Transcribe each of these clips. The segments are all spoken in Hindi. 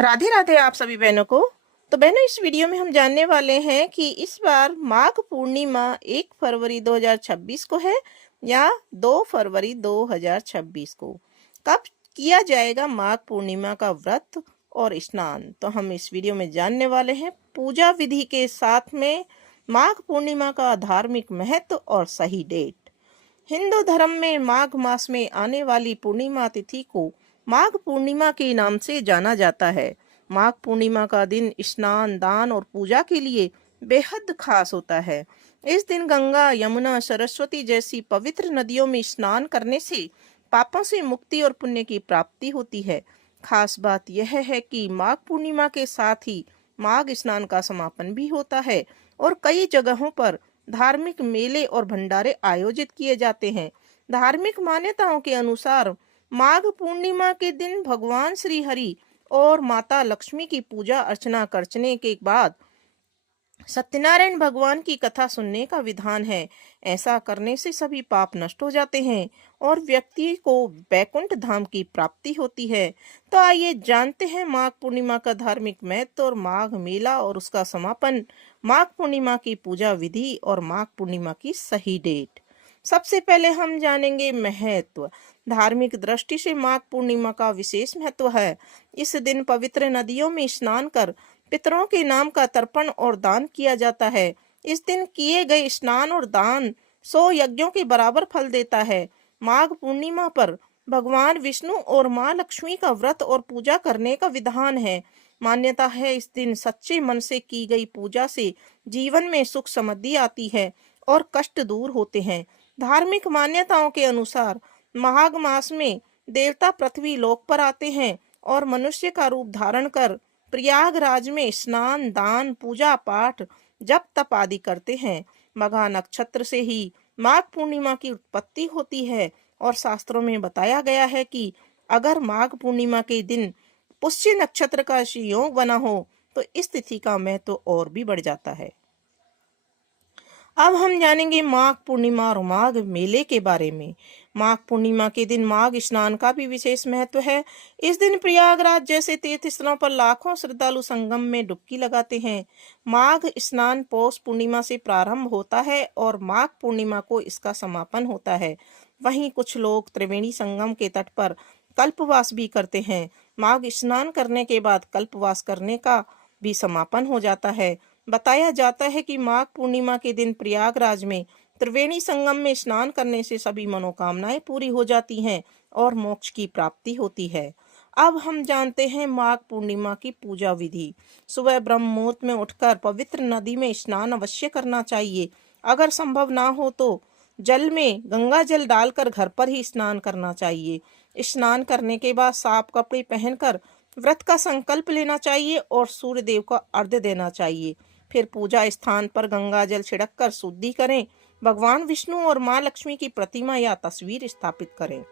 राधे राधे आप सभी बहनों को। तो बहनों, इस वीडियो में हम जानने वाले हैं कि इस बार माघ पूर्णिमा 1 फरवरी 2026 को है या 2 फरवरी 2026 को। कब किया जाएगा माघ पूर्णिमा का व्रत और स्नान, तो हम इस वीडियो में जानने वाले हैं। पूजा विधि के साथ में माघ पूर्णिमा का धार्मिक महत्व और सही डेट। हिंदू धर्म में माघ मास में आने वाली पूर्णिमा तिथि को माघ पूर्णिमा के नाम से जाना जाता है। माघ पूर्णिमा का दिन स्नान, दान और पूजा के लिए बेहद खास होता है। इस दिन गंगा, यमुना, सरस्वती जैसी पवित्र नदियों में स्नान करने से पापों से मुक्ति और पुण्य की प्राप्ति होती है। खास बात यह है कि माघ पूर्णिमा के साथ ही माघ स्नान का समापन भी होता है और कई जगहों पर धार्मिक मेले और भंडारे आयोजित किए जाते हैं। धार्मिक मान्यताओं के अनुसार माघ पूर्णिमा के दिन भगवान श्री हरि और माता लक्ष्मी की पूजा अर्चना करने के बाद सत्यनारायण भगवान की कथा सुनने का विधान है। ऐसा करने से सभी पाप नष्ट हो जाते हैं और व्यक्ति को वैकुंठ धाम की प्राप्ति होती है। तो आइए जानते हैं माघ पूर्णिमा का धार्मिक महत्व और माघ मेला और उसका समापन, माघ पूर्णिमा की पूजा विधि और माघ पूर्णिमा की सही डेट। सबसे पहले हम जानेंगे महत्व। धार्मिक दृष्टि से माघ पूर्णिमा का विशेष महत्व है। इस दिन पवित्र नदियों में स्नान कर पितरों के नाम का तर्पण और दान किया जाता है। इस दिन किए गए स्नान और दान 100 यज्ञों के बराबर फल देता है। माघ पूर्णिमा पर भगवान विष्णु और माँ लक्ष्मी का व्रत और पूजा करने का विधान है। मान्यता है इस दिन सच्चे मन से की गई पूजा से जीवन में सुख समृद्धि आती है और कष्ट दूर होते हैं। धार्मिक मान्यताओं के अनुसार माघ मास में देवता पृथ्वी लोक पर आते हैं और मनुष्य का रूप धारण कर प्रयागराज में स्नान, दान, पूजा पाठ, जप तप आदि करते हैं। मघा नक्षत्र से ही माघ पूर्णिमा की उत्पत्ति होती है और शास्त्रों में बताया गया है कि अगर माघ पूर्णिमा के दिन पुष्य नक्षत्र का योग बना हो तो इस तिथि का महत्व और भी बढ़ जाता है। अब हम जानेंगे माघ पूर्णिमा और माघ मेले के बारे में। माघ पूर्णिमा के दिन माघ स्नान का भी विशेष महत्व है। इस दिन प्रयागराज जैसे तीर्थ स्थलों पर लाखों श्रद्धालु संगम में डुबकी लगाते हैं। माघ स्नान पौष पूर्णिमा से प्रारंभ होता है और माघ पूर्णिमा को इसका समापन होता है। वहीं कुछ लोग त्रिवेणी संगम के तट पर कल्पवास भी करते हैं। माघ स्नान करने के बाद कल्पवास करने का भी समापन हो जाता है। बताया जाता है कि माघ पूर्णिमा के दिन प्रयागराज में त्रिवेणी संगम में स्नान करने से सभी मनोकामनाएं पूरी हो जाती हैं और मोक्ष की प्राप्ति होती है। अब हम जानते हैं माघ पूर्णिमा की पूजा विधि। सुबह ब्रह्म मुहूर्त में उठकर पवित्र नदी में स्नान अवश्य करना चाहिए। अगर संभव ना हो तो जल में गंगा जल डालकर घर पर ही स्नान करना चाहिए। स्नान करने के बाद साफ कपड़े पहनकर व्रत का संकल्प लेना चाहिए और सूर्य देव को अर्घ्य देना चाहिए। फिर पूजा स्थान पर गंगा जल छिड़क कर शुद्धि करें। भगवान विष्णु और माँ लक्ष्मी की प्रतिमा या तस्वीर स्थापित करें।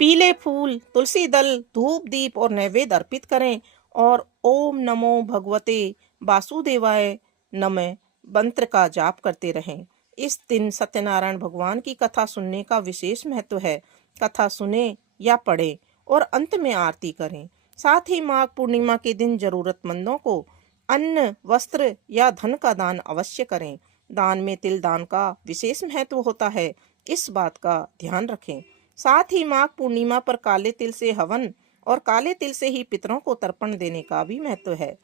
पीले फूल, तुलसी दल, धूप दीप और नैवेद्य अर्पित करें और ओम नमो भगवते वासुदेवाय नमः मंत्र का जाप करते रहें। इस दिन सत्यनारायण भगवान की कथा सुनने का विशेष महत्व है। कथा सुने या पढ़ें और अंत में आरती करें। साथ ही माघ पूर्णिमा के दिन जरूरतमंदों को अन्न, वस्त्र या धन का दान अवश्य करें। दान में तिल दान का विशेष महत्व होता है, इस बात का ध्यान रखें। साथ ही माघ पूर्णिमा पर काले तिल से हवन और काले तिल से ही पितरों को तर्पण देने का भी महत्व है।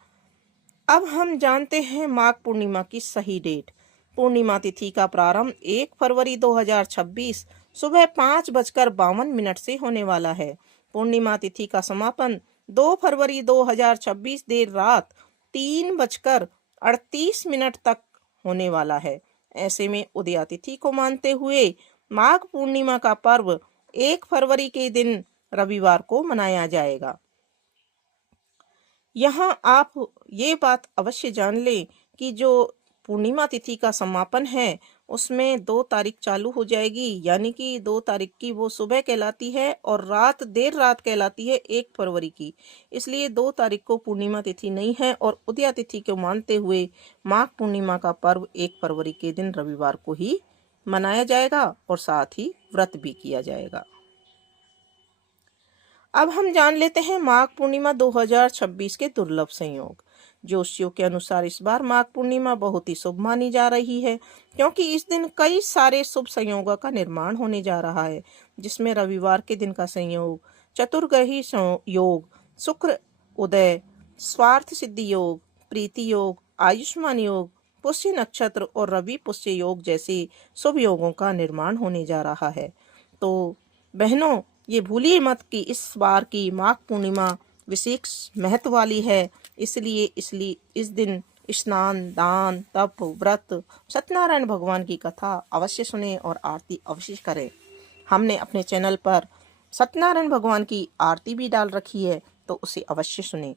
अब हम जानते हैं माघ पूर्णिमा की सही डेट। पूर्णिमा तिथि का प्रारंभ 1 फरवरी 2026 सुबह 5:52 से होने वाला है। पूर्णिमा तिथि का समापन 2 फरवरी 2026 देर रात 3:38 तक होने वाला है। ऐसे में उदया तिथि को मानते हुए माघ पूर्णिमा का पर्व 1 फरवरी के दिन रविवार को मनाया जाएगा। यहाँ आप ये बात अवश्य जान लें कि जो पूर्णिमा तिथि का समापन है उसमें 2 तारीख चालू हो जाएगी, यानी कि 2 तारीख की वो सुबह कहलाती है और रात देर रात कहलाती है 1 फरवरी की। इसलिए 2 तारीख को पूर्णिमा तिथि नहीं है और उदया तिथि को मानते हुए माघ पूर्णिमा का पर्व 1 फरवरी के दिन रविवार को ही मनाया जाएगा और साथ ही व्रत भी किया जाएगा। अब हम जान लेते हैं माघ पूर्णिमा 2026 के दुर्लभ संयोग। ज्योतिषियों के अनुसार इस बार माघ पूर्णिमा बहुत ही शुभ मानी जा रही है, क्योंकि इस दिन कई सारे शुभ संयोगों का निर्माण होने जा रहा है, जिसमें रविवार के दिन का संयोग, चतुर्ग्रही योग, शुक्र उदय, स्वार्थ सिद्धि योग, प्रीति योग, आयुष्मान योग, पुष्य नक्षत्र और रवि पुष्य योग जैसे शुभ योगों का निर्माण होने जा रहा है। तो बहनों, ये भूलिए मत कि इस बार की माघ पूर्णिमा विशेष महत्व वाली है। इसलिए इस दिन स्नान, दान, तप, व्रत, सत्यनारायण भगवान की कथा अवश्य सुने और आरती अवश्य करें। हमने अपने चैनल पर सत्यनारायण भगवान की आरती भी डाल रखी है, तो उसे अवश्य सुने।